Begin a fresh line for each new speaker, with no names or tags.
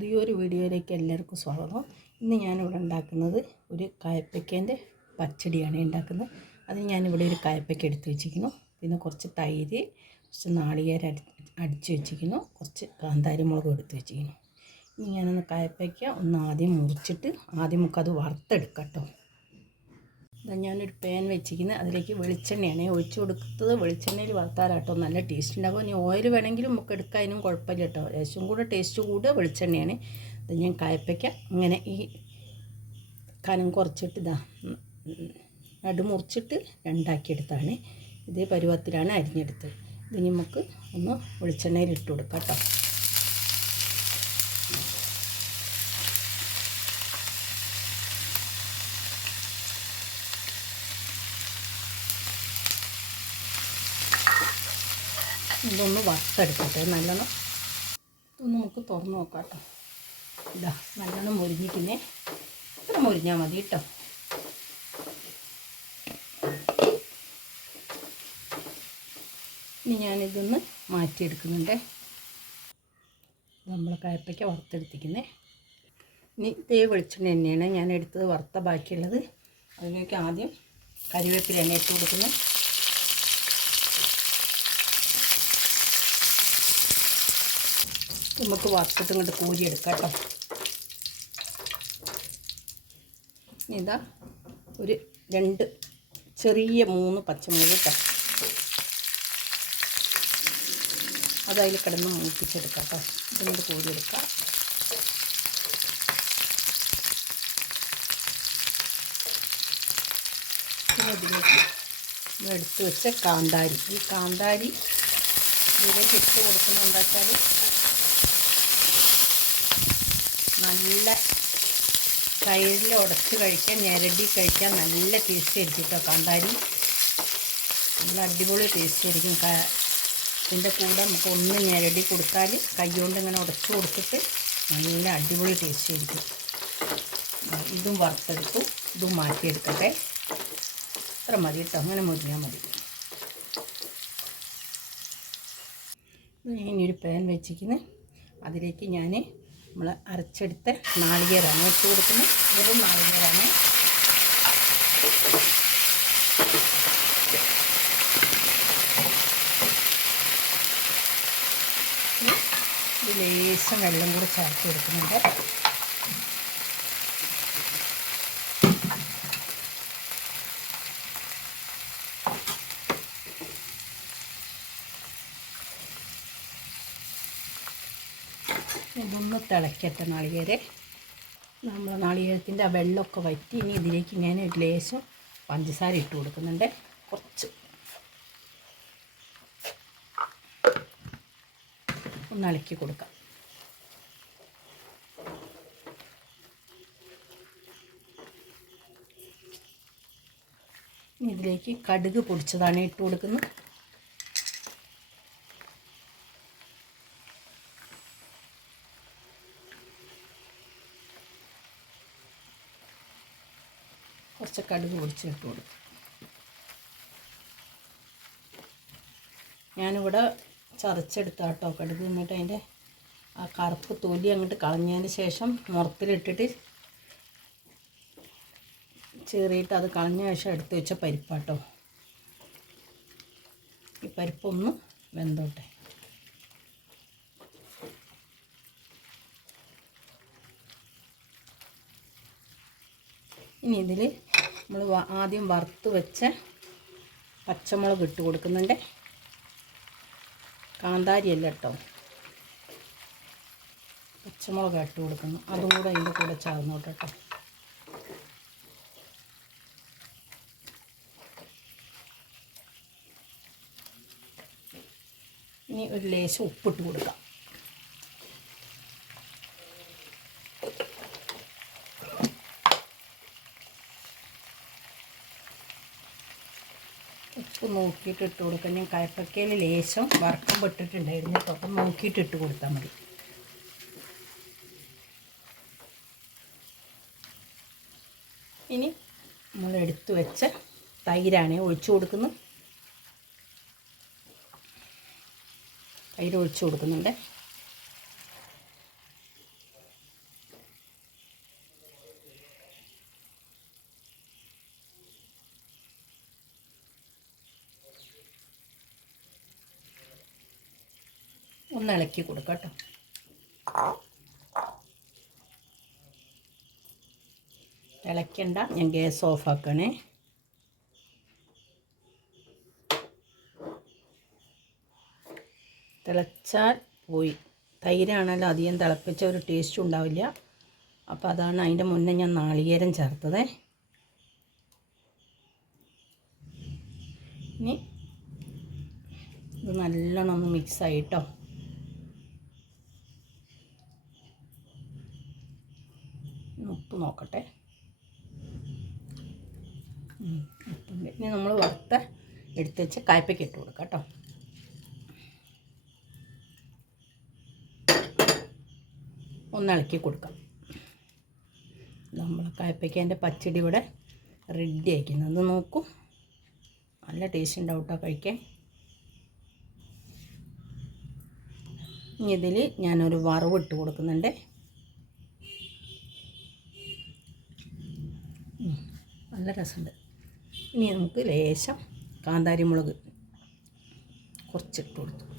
പുതിയൊരു വീഡിയോയിലേക്ക് എല്ലാവർക്കും സ്വാഗതം ഇന്ന് ഞാനിവിടെ ഉണ്ടാക്കുന്നത് ഒരു കായപ്പയ്ക്കേൻ്റെ പച്ചടിയാണ് ഉണ്ടാക്കുന്നത് അതിന് ഞാനിവിടെ ഒരു കായപ്പയ്ക്ക എടുത്ത് വെച്ചിരിക്കുന്നു പിന്നെ കുറച്ച് തൈര് കുറച്ച് നാളികേരം അടി അടിച്ച് വെച്ചിരിക്കുന്നു കുറച്ച് കാന്താരി മുളകും എടുത്ത് വെച്ചിരിക്കുന്നു ഇനി ഞാനൊന്ന് കായപ്പയ്ക്ക ഒന്ന് ആദ്യം മുറിച്ചിട്ട് ആദ്യം നമുക്കത് വറുത്തെടുക്കാം കേട്ടോ ഇതാ ഞാനൊരു പേൻ വെച്ചിരിക്കുന്നത് അതിലേക്ക് വെളിച്ചെണ്ണയാണ് ഒഴിച്ചു കൊടുത്തത് വെളിച്ചെണ്ണയിൽ വറുത്താലാണ് കേട്ടോ നല്ല ടേസ്റ്റ് ഉണ്ടാകും ഇനി ഓയിൽ വേണമെങ്കിലും നമുക്ക് അതിനും കുഴപ്പമില്ല കേട്ടോ ലേശം കൂടെ ടേസ്റ്റ് കൂടുക വെളിച്ചെണ്ണയാണ് ഇത് ഞാൻ കായപ്പയ്ക്ക അങ്ങനെ ഈ കനം കുറച്ചിട്ട് ഇതാ നടുമുറിച്ചിട്ട് രണ്ടാക്കിയെടുത്താണ് ഇതേ പരുവത്തിലാണ് അരിഞ്ഞെടുത്തത് ഇത് നമുക്ക് ഒന്ന് വെളിച്ചെണ്ണയിൽ ഇട്ട് കൊടുക്കാം കേട്ടോ ഇതൊന്ന് വറുത്തെടുക്കട്ടെ നല്ലോണം ഇതൊന്ന് നമുക്ക് തുറന്ന് നോക്കാം ഇതാ നല്ലോണം മുരിഞ്ഞിക്കുന്നേ ഇത്ര മുരിഞ്ഞാൽ മതി കേട്ടോ ഇനി ഞാനിതൊന്ന് മാറ്റിയെടുക്കുന്നുണ്ടേ നമ്മൾ കയപ്പയ്ക്ക് വറുത്തെടുത്തിരിക്കുന്നത് ഇനി ഇതേ വെളിച്ചെണ്ണ തന്നെയാണ് ഞാൻ എടുത്തത് വറുത്ത ബാക്കിയുള്ളത് അതിലേക്ക് ആദ്യം കരിവേപ്പില എണ്ണ ഇട്ട് കൊടുക്കുന്നത് നമുക്ക് വറുത്തിട്ട് ഇങ്ങോട്ട് കോരിയെടുക്കാം കേട്ടോ ഇതാ ഒരു രണ്ട് ചെറിയ മൂന്ന് പച്ചമുളക് കേട്ടോ അതതിൽ കിടന്ന് മൂപ്പിച്ചെടുക്കാം കേട്ടോ ഇതിനോട് കോരിയെടുക്കാം എടുത്ത് വെച്ച കാന്താരി ഈ കാന്താരി ഇതിലേക്ക് ഇട്ട് കൊടുക്കുന്നത് എന്താ വെച്ചാൽ നല്ല തൈരിൽ ഉടച്ച് കഴിക്കാൻ ഞരടി കഴിക്കാൻ നല്ല ടേസ്റ്റ് ആയിരിക്കും കേട്ടോ കാന്താരി നല്ല അടിപൊളി ടേസ്റ്റ് ആയിരിക്കും ഇതിൻ്റെ കൂടെ നമുക്ക് ഒന്ന് ഞരടി കൊടുത്താൽ കൈകൊണ്ട് ഇങ്ങനെ ഉടച്ച് കൊടുത്തിട്ട് നല്ല അടിപൊളി ടേസ്റ്റ് ആയിരിക്കും ഇതും വറുത്തെടുക്കും ഇതും മാറ്റിയെടുക്കട്ടെ അത്ര മതി കേട്ടോ അങ്ങനെ മുരിഞ്ഞാൽ മതി ഇനി ഒരു പാൻ വെച്ചിരിക്കുന്നത് അതിലേക്ക് ഞാൻ നമ്മൾ അരച്ചെടുത്ത നാളികേരാണ് ഇട്ട് കൊടുക്കുന്നത് വെറും നാളികേരാണ് ലേശം വെള്ളം കൂടെ ചേർത്ത് കൊടുക്കുന്നുണ്ട് ഇതൊന്ന് തിളക്കട്ടെ നാളികേരെ നമ്മൾ നാളികേരത്തിൻ്റെ ആ വെള്ളമൊക്കെ വറ്റി ഇനി ഇതിലേക്ക് ഞാൻ ഒരു ലേശം പഞ്ചസാര ഇട്ട് കൊടുക്കുന്നുണ്ട് കുറച്ച് ഒന്ന് ഇളക്കി കൊടുക്കാം ഇതിലേക്ക് കടുക് പൊടിച്ചതാണ് ഇട്ട് കൊടുക്കുന്നത് കുറച്ച് കടുക് പൊടിച്ചിട്ട് കൊടുക്കും ഞാനിവിടെ കേട്ടോ കടുക് എന്നിട്ട് അതിൻ്റെ ആ കറുപ്പ് തൊലി അങ്ങോട്ട് കളഞ്ഞതിന് ശേഷം മുറത്തിലിട്ടിട്ട് ചീറിയിട്ട് അത് കളഞ്ഞ ശേഷം എടുത്ത് വെച്ച പരിപ്പാട്ടോ ഈ പരിപ്പൊന്ന് വെന്തോട്ടെ ഇനി ഇതിൽ നമ്മൾ ആദ്യം വറുത്ത് വെച്ച പച്ചമുളക് ഇട്ട് കൊടുക്കുന്നുണ്ട് കാന്താരിയല്ല കേട്ടോ പച്ചമുളക് ഇട്ട് കൊടുക്കുന്നു അതും കൂടെ അതിൻ്റെ കൂടെ ചേർന്നോട്ടെ കേട്ടോ ഇനി ഒരു ലേശം ഉപ്പിട്ട് കൊടുക്കാം ഉപ്പ് നോക്കിയിട്ട് ഇട്ട് കൊടുക്കാം ഞാൻ കയപ്പക്കയിൽ ലേശം വറക്കം പെട്ടിട്ടുണ്ടായിരുന്നു അപ്പോൾ അപ്പം നോക്കിയിട്ട് ഇട്ട് കൊടുത്താൽ മതി ഇനി നമ്മൾ എടുത്തു വെച്ച തൈരാണ് ഒഴിച്ചു കൊടുക്കുന്നത് തൈര് ഒഴിച്ചു കൊടുക്കുന്നുണ്ട് ഒന്ന് ഇളക്കി കൊടുക്കാം കേട്ടോ ഇളക്കണ്ട ഞാൻ ഗ്യാസ് ഓഫ് ആക്കണേ തിളച്ചാൽ പോയി തൈരാണല്ലോ അധികം തിളപ്പിച്ച ഒരു ടേസ്റ്റും ഉണ്ടാവില്ല അപ്പോൾ അതാണ് അതിൻ്റെ മുന്നേ ഞാൻ നാളികേരം ചേർത്തത് ഇനി ഇത് നല്ലോണം ഒന്ന് മിക്സായിട്ടോ ഒന്ന് ഉപ്പ് നോക്കട്ടെ ഉപ്പുണ്ട് ഇനി നമ്മൾ വറുത്ത് എടുത്ത് വെച്ച് കായ്പയ്ക്ക് ഇട്ട് കൊടുക്കാം കേട്ടോ ഒന്നിളക്കി കൊടുക്കാം നമ്മൾ അതിൻ്റെ പച്ചടി ഇവിടെ റെഡി ആക്കുന്നത് നോക്കൂ നല്ല ടേസ്റ്റ് ഉണ്ടാവും കേട്ടോ കഴിക്കാൻ ഇനി ഇതിൽ ഞാനൊരു വറവ് ഇട്ട് കൊടുക്കുന്നുണ്ട് നല്ല രസമുണ്ട് ഇനി നമുക്ക് ലേശം കാന്താരി മുളക് കുറച്ചിട്ട് കൊടുത്തു